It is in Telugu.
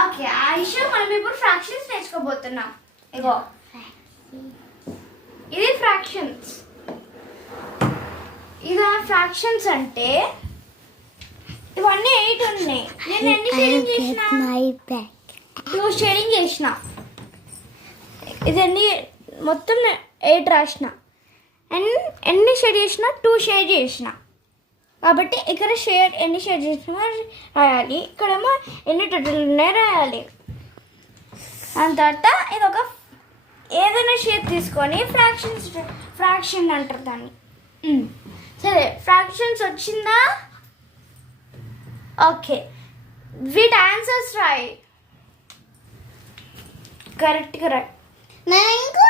ఓకే ఆయుష్ మనం ఇప్పుడు ఫ్రాక్షన్స్ నేర్చుకోబోతున్నాం. ఇగో ఇది ఫ్రాక్షన్స్. ఇది ఫ్రాక్షన్స్ అంటే ఇవన్నీ 8 ఉన్నాయి. నేను ఎన్ని షేడింగ్ చేసిన? 2 షేడింగ్ చేసిన. ఇది మొత్తం 8 రాసిన. అండ్ ఎన్ని షేడ్ చేసిన? 2 షేడ్ చేసిన. కాబట్టి ఇక్కడ షేడ్ ఎన్ని షేడ్ చేసినా రాయాలి, ఇక్కడేమో ఎన్ని టోటల్ ఉన్నాయో రాయాలి. దాని తర్వాత ఇది ఒక ఏదైనా షేప్ తీసుకొని ఫ్రాక్షన్ అంటారు దాన్ని. సరే ఫ్రాక్షన్స్ వచ్చిందా? ఓకే వీటి ఆన్సర్స్ రాయి కరెక్ట్గా రాయి. నేను ఇంకో